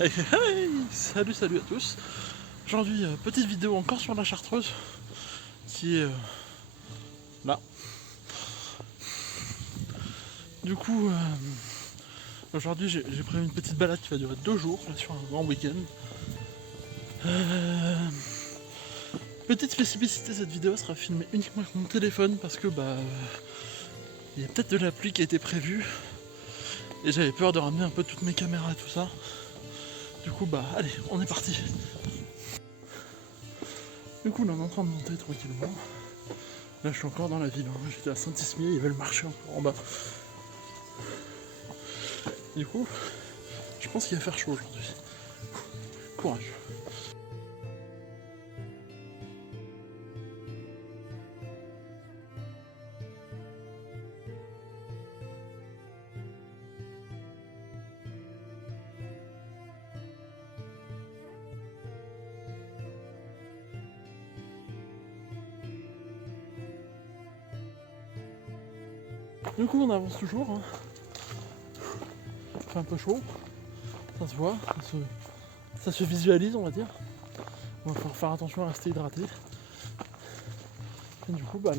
Hey, hey, salut à tous. Aujourd'hui, petite vidéo encore sur la Chartreuse qui est là. Du coup, aujourd'hui j'ai prévu une petite balade qui va durer 2 jours là, sur un grand week-end. Petite spécificité, cette vidéo sera filmée uniquement avec mon téléphone parce que il y a peut-être de la pluie qui a été prévue et j'avais peur de ramener un peu toutes mes caméras et tout ça. Du coup, allez, on est parti. Du coup, là, on est en train de monter tranquillement. Là, je suis encore dans la ville. J'étais à Saint-Ismier, il y avait le marché encore en bas. Du coup, je pense qu'il va faire chaud aujourd'hui. Courage. Du coup, on avance toujours. Il fait un peu chaud. Ça se voit. Ça se visualise, on va dire. On va falloir faire attention à rester hydraté. Et du coup, là,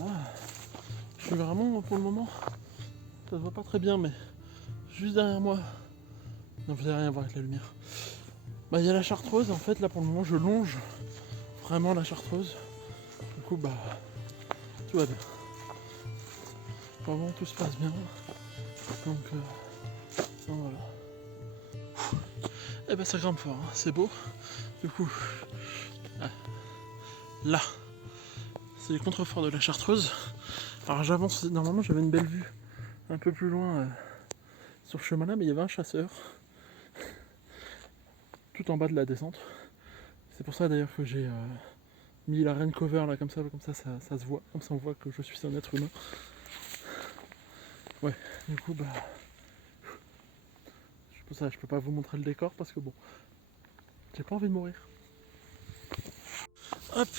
je suis vraiment, pour le moment, ça se voit pas très bien, mais juste derrière moi. Non, vous n'allez rien voir avec la lumière. Il y a la Chartreuse. En fait, là, pour le moment, je longe vraiment la Chartreuse. Du coup, tout va bien. Vraiment, tout se passe bien. Donc voilà. Et ça grimpe fort, hein. C'est beau. Du coup, là, c'est les contreforts de la Chartreuse. Alors j'avance, normalement j'avais une belle vue un peu plus loin sur ce chemin-là, mais il y avait un chasseur tout en bas de la descente. C'est pour ça d'ailleurs que j'ai mis la rain cover là, comme ça se voit. Comme ça on voit que je suis un être humain. Ouais, du coup je peux pas vous montrer le décor parce que bon, j'ai pas envie de mourir. Hop,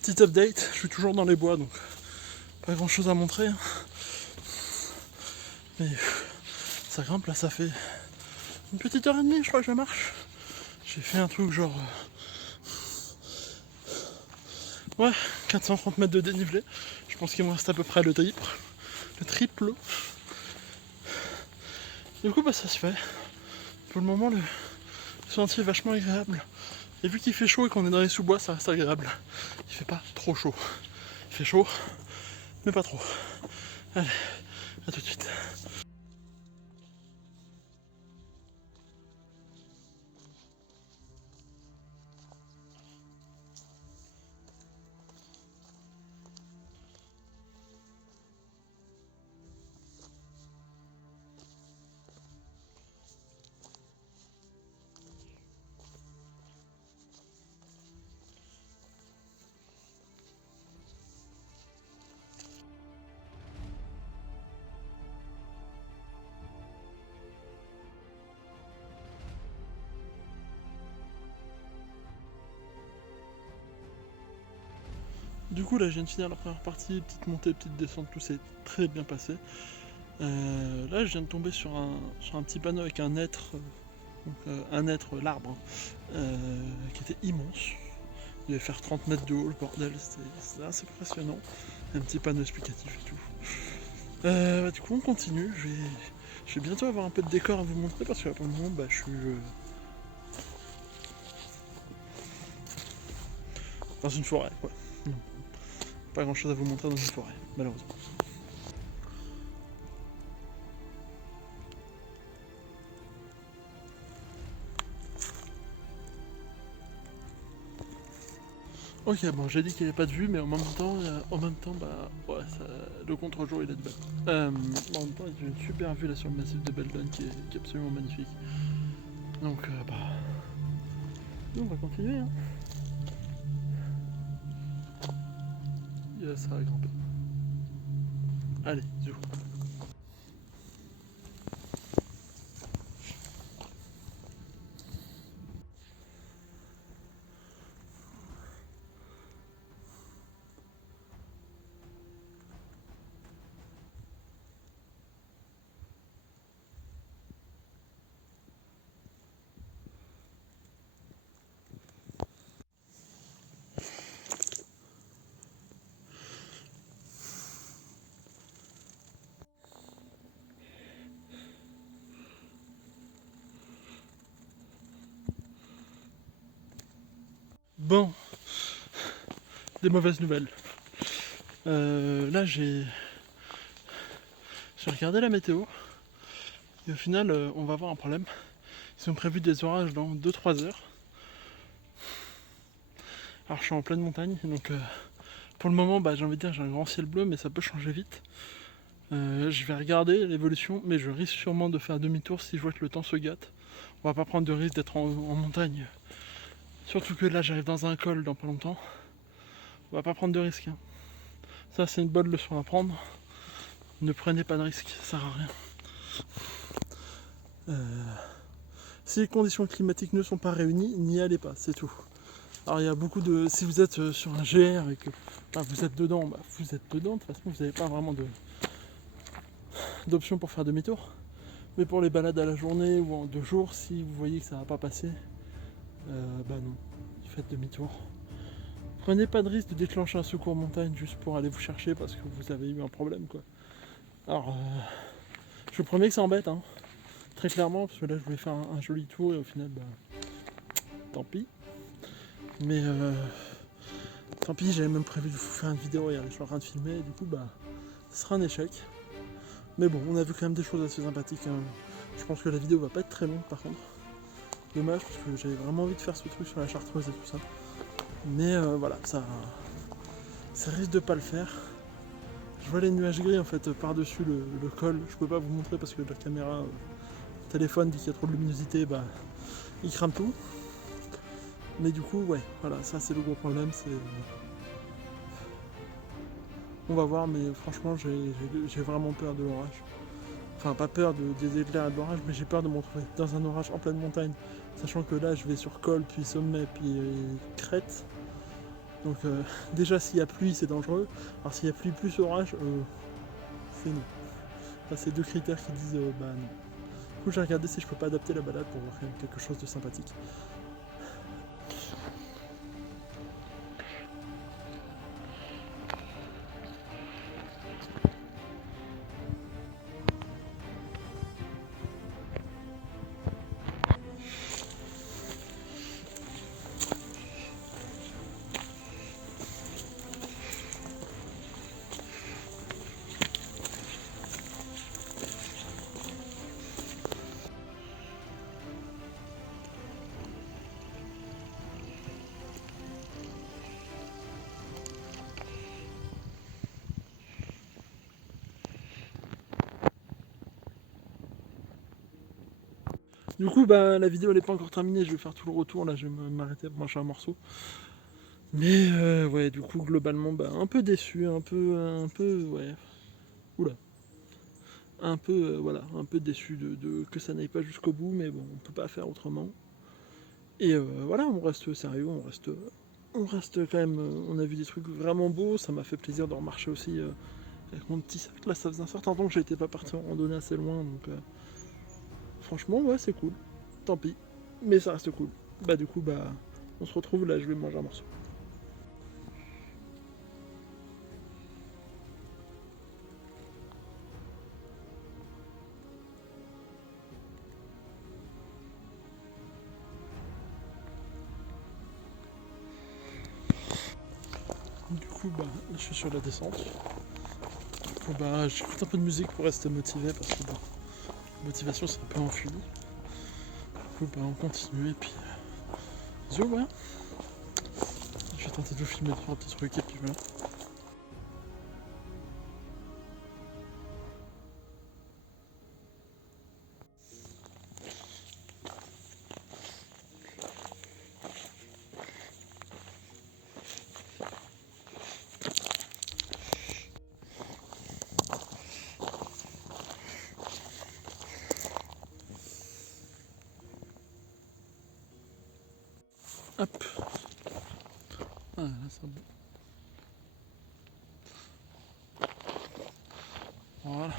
petite update, je suis toujours dans les bois donc pas grand chose à montrer. Mais ça grimpe là, ça fait une petite heure et demie je crois que je marche. J'ai fait un truc genre 430 mètres de dénivelé. Je pense qu'il me reste à peu près le triple. Du coup ça se fait. Pour le moment le sentier est vachement agréable. Et vu qu'il fait chaud et qu'on est dans les sous-bois, ça reste agréable. Il fait pas trop chaud. Il fait chaud, mais pas trop. Allez, à tout de suite. Du coup là je viens de finir la première partie, petite montée, petite descente, tout s'est très bien passé. Là je viens de tomber sur un petit panneau avec un être, un être, l'arbre, qui était immense. Il devait faire 30 mètres de haut, le bordel, c'était assez impressionnant. Un petit panneau explicatif et tout. Du coup on continue, je vais bientôt avoir un peu de décor à vous montrer parce que pour le moment je suis dans une forêt quoi. Non, pas grand chose à vous montrer dans une forêt, malheureusement. Ok, bon, j'ai dit qu'il n'y avait pas de vue, mais en même temps, le contre-jour il est de belle. En même temps, il y a une super vue là sur le massif de Beldon qui est absolument magnifique. Donc, on va continuer. Hein. Il y a ça à grimper. Allez, zou. Bon, des mauvaises nouvelles. Là j'ai regardé la météo et au final on va avoir un problème. Ils ont prévu des orages dans 2-3 heures. Alors je suis en pleine montagne, donc pour le moment j'ai envie de dire j'ai un grand ciel bleu, mais ça peut changer vite. Je vais regarder l'évolution, mais je risque sûrement de faire demi-tour si je vois que le temps se gâte. On va pas prendre de risque d'être en montagne. Surtout que là j'arrive dans un col dans pas longtemps. On va pas prendre de risque. Hein. Ça c'est une bonne leçon à prendre. Ne prenez pas de risque, ça sert à rien. Si les conditions climatiques ne sont pas réunies, n'y allez pas, c'est tout. Alors il y a beaucoup de... Si vous êtes sur un GR et que vous êtes dedans, vous êtes dedans, de toute façon vous n'avez pas vraiment d'options pour faire demi-tour. Mais pour les balades à la journée ou en 2 jours, si vous voyez que ça va pas passer, non, faites demi-tour. Prenez pas de risque de déclencher un secours montagne juste pour aller vous chercher parce que vous avez eu un problème quoi. Alors je vous promets que ça embête hein. Très clairement, parce que là je voulais faire un joli tour et au final tant pis. Mais tant pis, j'avais même prévu de vous faire une vidéo hier, je suis en train de filmer et du coup ce sera un échec. Mais bon, on a vu quand même des choses assez sympathiques. Hein. Je pense que la vidéo va pas être très longue par contre. Dommage parce que j'avais vraiment envie de faire ce truc sur la Chartreuse et tout ça. Mais voilà, ça risque de pas le faire. Je vois les nuages gris en fait par-dessus le col. Je peux pas vous montrer parce que la caméra téléphone dit qu'il y a trop de luminosité, il crame tout. Mais du coup, ouais, voilà, ça c'est le gros problème. On va voir, mais franchement, j'ai vraiment peur de l'orage. Enfin, pas peur des éclairs et de l'orage, mais j'ai peur de me retrouver dans un orage en pleine montagne. Sachant que là, je vais sur col, puis sommet, puis crête. Donc déjà, s'il y a pluie, c'est dangereux. Alors s'il y a pluie plus orage, c'est non. Enfin, c'est 2 critères qui disent non. Du coup, j'ai regardé si je peux pas adapter la balade pour voir quelque chose de sympathique. Du coup, la vidéo elle est pas encore terminée, je vais faire tout le retour, là je vais m'arrêter pour manger un morceau. Mais ouais, du coup, globalement, un peu déçu, un peu, ouais, oula. Un peu, voilà, un peu déçu que ça n'aille pas jusqu'au bout, mais bon, on peut pas faire autrement. Et voilà, on reste sérieux, on reste quand même, on a vu des trucs vraiment beaux, ça m'a fait plaisir de remarcher aussi avec mon petit sac. Là, ça faisait un certain temps que j'étais pas parti en randonnée assez loin, donc franchement, ouais, c'est cool. Tant pis, mais ça reste cool. Du coup, on se retrouve là, je vais manger un morceau. Du coup, je suis sur la descente. J'écoute un peu de musique pour rester motivé parce que la motivation c'est un peu enfui. Du coup, on continue et puis. Ouais. Je vais tenter de vous filmer 3 petits trucs et puis voilà. Hop. Ah là, c'est bon. Voilà.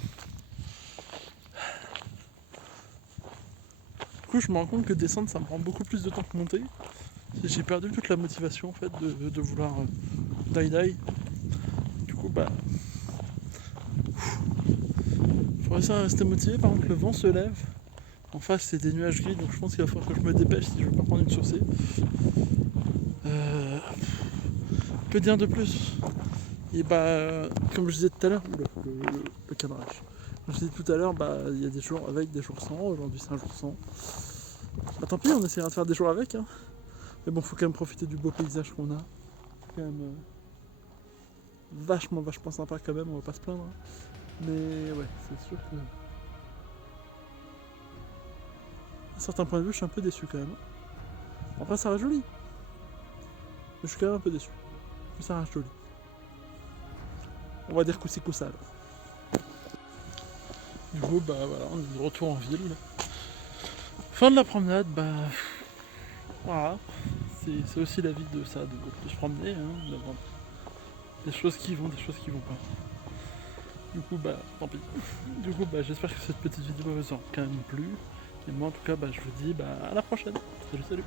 Du coup, je me rends compte que descendre ça me prend beaucoup plus de temps que monter. J'ai perdu toute la motivation en fait de vouloir die. Du coup, faut réussir à rester motivé. Par contre, le vent se lève. En face, c'est des nuages gris, donc je pense qu'il va falloir que je me dépêche si je veux pas prendre une chaussée. Que dire de plus? Et bah, comme je disais tout à l'heure, le cadrage. Comme je disais tout à l'heure, bah, il y a des jours avec, des jours sans. Aujourd'hui, c'est un jour sans. Bah, tant pis, on essaiera de faire des jours avec. Hein. Mais bon, faut quand même profiter du beau paysage qu'on a. C'est quand même vachement sympa quand même, on va pas se plaindre. Hein. Mais ouais, c'est sûr que. À certains points de vue, je suis un peu déçu quand même. Après, ça reste joli. Mais je suis quand même un peu déçu. Mais ça reste joli. On va dire que c'est ça alors. Du coup, bah voilà, on est de retour en ville. Fin de la promenade, bah voilà. C'est aussi la vie de ça, de se promener, hein, d'avoir des choses qui vont, des choses qui vont pas. Du coup, bah tant pis. Du coup, bah j'espère que cette petite vidéo vous aura quand même plu. Et moi en tout cas, bah je vous dis bah à la prochaine. Salut, salut.